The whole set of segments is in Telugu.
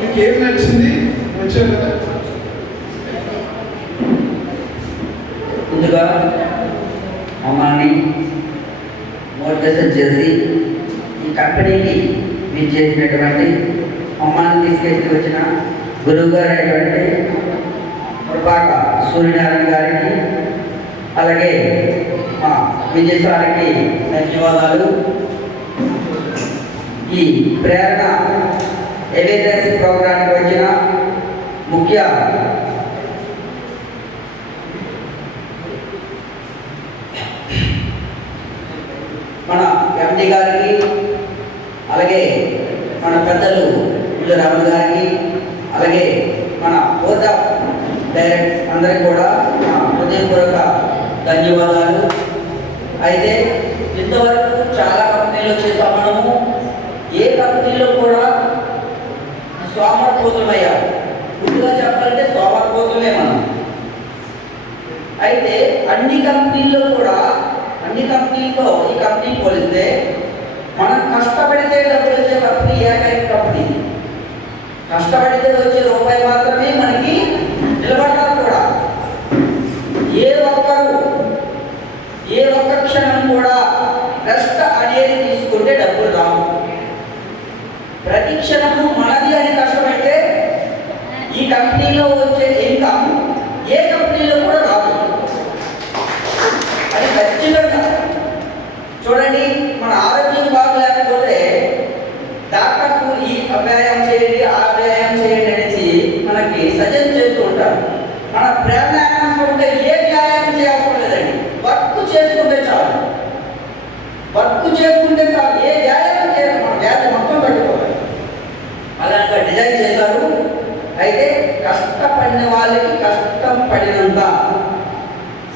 మీకు ఏం నచ్చింది వచ్చారు కదా? ముందుగా మమ్మల్ని మోటివేషన్ చేసి ఈ కంపెనీకి మీరు చేసినటువంటి మమ్మల్ని తీసుకెళ్ళి వచ్చిన గురువు గారు అయినటువంటి మురపాక సూర్యనారాయణ గారికి, అలాగే మా విజయ్ సార్కి ధన్యవాదాలు. ఈ ప్రేరణ అవేర్నెస్ ప్రోగ్రాంకి వచ్చిన ముఖ్య మన ఎండి గారికి, అలాగే మన పెద్దలు రమణ గారికి, అలాగే మన బోర్డ్ ఆఫ్ డైరెక్టర్స్ అందరికీ కూడా నా హృదయపూర్వక ధన్యవాదాలు. అయితే ఇంతవరకు చాలా కంపెనీలు చేసాం మనము. ఏ కంపెనీలో కూడా స్వామర్పోతులయ్యారు. ముందుగా చెప్పాలంటే స్వామర్పోతులే మనం. అయితే అన్ని కంపెనీల్లో కూడా అన్ని కంపెనీలతో ఈ కంపెనీ పోలిస్తే మనం కష్టపడితే డబ్బులు వచ్చే కంపెనీ ఏకైక కంపెనీ. కష్టపడితే వచ్చే రూపాయి మాత్రమే మనకి నిలబడతారు కూడా. ఏ ఒక్క క్షణం కూడా రెస్ట్ అనేది తీసుకుంటే డబ్బులు రావు. ప్రతి క్షణము మనది అని కష్టపడితే ఈ కంపెనీలో వచ్చే ఇన్కమ్ ఏ కంపెనీలో కూడా రాదు. అది ఖచ్చితంగా చూడండి. మన ఆరోగ్యం బాగలేకపోతే డాక్టర్స్ ఈ వ్యాయామం చేయండి, ఆ వ్యాయామం చేయండి అనేసి మనకి సజెస్ట్ చేస్తూ ఉంటారు. మన ప్రాణాయామం ఉంటే ఏ వ్యాయామం చేయాల్సిన లేదండి. వర్క్ చేసుకుంటే చాలు. ఏ వ్యాయామం చేయాలి, మన వ్యాధి మొత్తం పట్టుకోవాలి. అలాగా డిజైన్ చేశారు. అయితే కష్టపడిన వాళ్ళకి కష్టం పడినంత,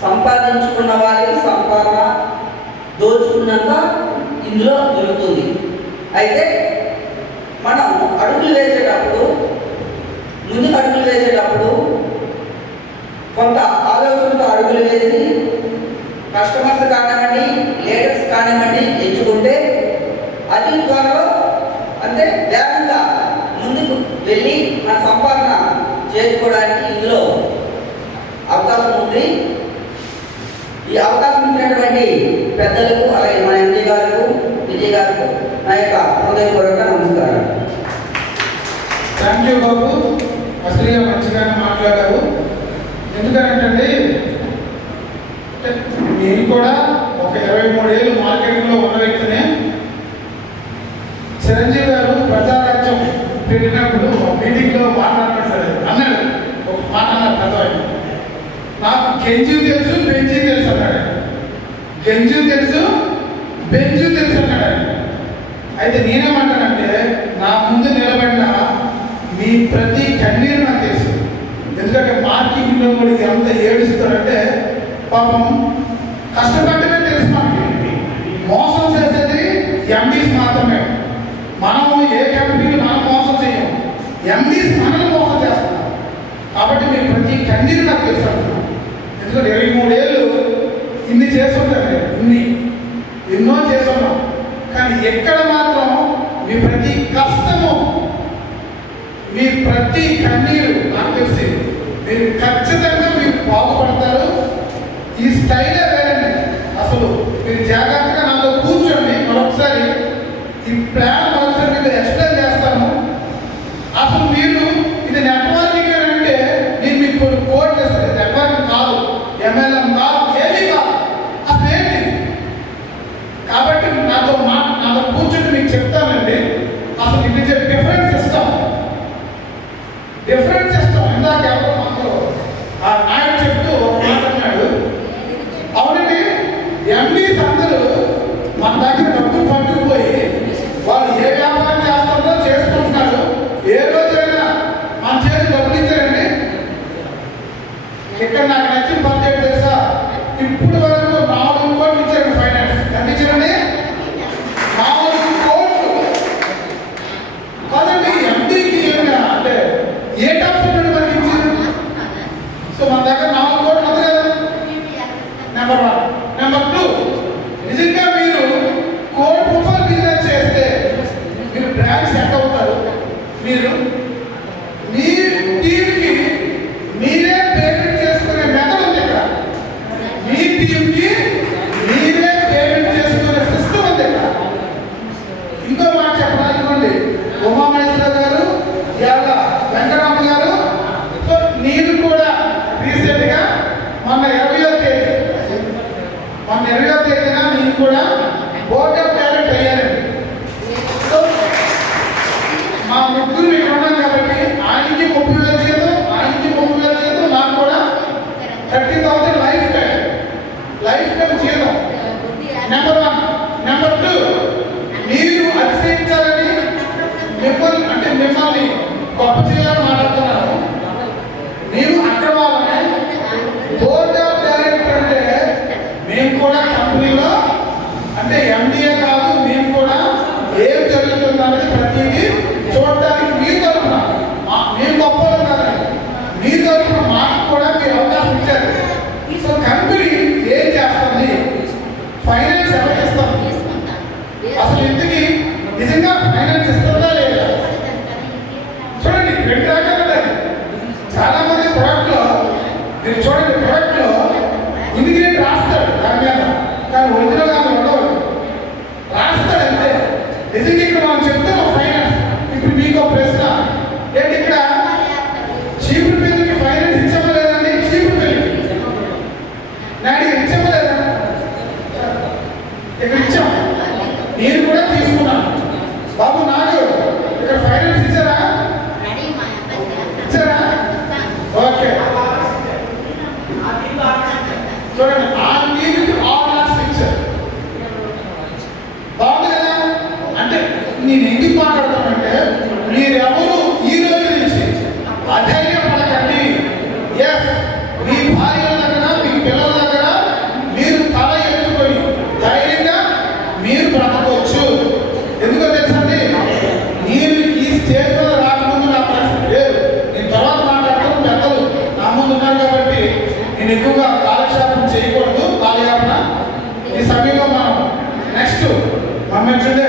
సంపాదించుకున్న వాళ్ళకి సంపాదన దోచుకున్నంత ఇందులో దొరుకుతుంది. అయితే మనం ముందుకు అడుగులు వేసేటప్పుడు కొంత ఆలోచనతో అడుగులు వేసి కస్టమర్స్ కానివ్వండి, లీడర్స్ కానివ్వండి ఎంచుకుంటే అతి త్వరలో అంటే వేగంగా ముందుకు వెళ్ళి మన సంపాదన చేసుకోవడానికి ఇందులో అవకాశం ఉంది. ఈ అవకాశం ఇచ్చినటువంటి పెద్దలకు, అలాగే మన ఎండి గారు, విజయ్ గారు నా యొక్క హృదయపూర్వక నమస్కారం. థ్యాంక్ యూ బాబు. అసలుగా మంచిగానే మాట్లాడారు. ఎందుకంటే నేను కూడా ఒక 23 ఏళ్ళు మార్కెటింగ్లో ఉన్న వ్యక్తినే. చిరంజీవి గారు ప్రజారాజ్యం పెట్టినప్పుడు మీటింగ్లో మాట్లాడుతున్నాడు. అన్నాడు ఒక మాట, అన్నాడు పెద్దవాడు, నాకు గెంజు తెలుసు, బెంజి తెలుసు అన్నాడు. గెంజు తెలుసు, బెంజు తెలుసు అన్నాడు. అయితే నేనేమంటానంటే, నా ముందు నిలబడిన మీ ప్రతి కన్నీరు నాకు తెలుసు. ఎందుకంటే మార్కెటింగ్లో కూడా ఎంత ఏడుస్తారంటే పాపం కష్టపడినే తెలుసు మనకి. మోసం చేసేది ఎండీస్ మాత్రమే. మనము ఏ కంపెనీలు మనం మోసం చేయము, ఎండీస్ మనల్ని మోసం చేస్తున్నాం. కాబట్టి మీరు ప్రతి కన్నీరు నాకు తెలుసు అంటున్నాను. ఎందుకంటే 23 ఏళ్ళు ఇన్ని చేస్తుంటారు, ఎన్నో చేస్తున్నాం. కానీ ఎక్కడ మాత్రం మీ ప్రతి కష్టము, మీ ప్రతి కన్నీరు నాకు తెలిసి మీరు ఖచ్చితంగా మీరు బాగుపడతారు. ఈ స్టైలే వేరండి. అసలు మీరు జాగ్రత్తగా నాతో కూర్చోండి. మరొకసారి ఈ ప్లాన్ మరొకసారి మీకు ఎక్స్ప్లెయిన్ చేస్తాను. అసలు మీరు ఇది నెట్వర్కింగ్ అంటే నేను మీకు కొన్ని కోడ్ చేస్తాను. నెట్వర్కింగ్ కాదు, ఎంఎల్ఎం కాదు, ఏమీ కాదు. అసలు ఏంటి? కాబట్టి నాతో కూర్చొని మీకు చెప్తానండి. అసలు it is a different system. ఇందాక ఎవరో మాకు ఆ నాయుడు చెప్తూ ఒక మాట అన్నాడు. అవునండి, ఎండీస్ అందరూ మన దగ్గర డబ్బులు పట్టుకుపోయి వాళ్ళు ఏ వ్యాపారం చేస్తారో చేసుకుంటున్నారు. ఏ రోజైనా మన చేతి డబ్బులు ఇచ్చారండి? ఇక్కడ నాకు నచ్చిన బడ్జెట్ తెలుసా? ఇప్పుడు వరకు 4 కోట్లు ఇచ్చారండి ఫైనాన్స్. ఎంత ఇచ్చారండి? 4 కోట్లు. కాదండి, ఎండీకి అంటే ఏ టాప్స్ మనకి ఇచ్చారు? మా ముగ్గురు ఇక్కడ ఉన్నాం కాబట్టి ఆయనకి 30,000 జీతం, ఆయనకి 30,000 జీతం, నాకు కూడా 30,000 లైఫ్ టైం జీతం. నెంబర్ 1. నెంబర్ 2, మీరు అతిశయించాలని మిమ్మల్ని గొప్ప చేయాలని మాట్లాడుతున్నాను. మీరు అక్కడ వాళ్ళనే బోర్డ్ ఆఫ్ డైరెక్టర్ అంటే మేము కూడా కంపెనీలో అంటే ఎండిఏ కాదు, మేము కూడా ఏం జరుగుతుందనేది ప్రతిదీ చూడడానికి మీ తరఫున మేము గొప్పలు కాదండి, మీ తరఫున మాకు కూడా మీరు అవకాశం ఇచ్చారు. సో కంపెనీ ఏం చేస్తుంది, ఫైనాన్స్ ఎవరికి ఇస్తుంది, అసలు ఇంటికి నిజంగా ఫైనాన్స్ ఇస్తుందా లేదా? చూడండి 2 రకాలు ఉన్నాయి. చాలా మంది ప్రొడక్ట్లో మీరు చూడండి, ప్రొడక్ట్లో ఇంగ్రీడియంట్ రాస్తాడు దాని మీద, కానీ ఒరిజినల్ దాన్ని ఉండవు, రాస్తాడు అంతే. నిజంగా ఇక్కడ మనం చెప్తున్నాం ఫైనాన్స్. ఇప్పుడు మీకు ప్రశ్న ఏంటి, ఇక్కడ చీపురు పెళ్లికి ఫైనాన్స్ ఇచ్చామా లేదండి? చీపురు పెళ్లికి నాడి ఇచ్చామా లేదా? ఇక్కడ ఇచ్చాం, నేను కూడా తీసుకున్నాను. బాబు నాకు ఇక్కడ ఫైనాన్స్ ఇచ్చారా? ఇచ్చారా? ఓకే. చూడండి, ఆ నీకు ఆల్ ఇచ్చారు. బాగుంది కదా? అంటే నేను ఎందుకు మాట్లాడతానంటే మీరెవరు ఈ రోజు నుంచి అధైర్యపడకండి. ఎస్, మీ భార్యల దగ్గర, మీ పిల్లల దగ్గర మీరు తల ఎత్తుకొని ధైర్యంగా మీరు బ్రతకొచ్చు. ఎందుకో తెలుసండి, నేను ఈ స్టేజ్ మీద రాకముందు నా పరిస్థితి లేదు. నేను తర్వాత మాట్లాడుతూ పెద్దలు నా ముందు ఉన్నారు కాబట్టి నేను ఎక్కువగా కాలక్షేపం చేయకూడదు. కాలయాపన ఈ సమయంలో మనం నెక్స్ట్ మమ్మల్ని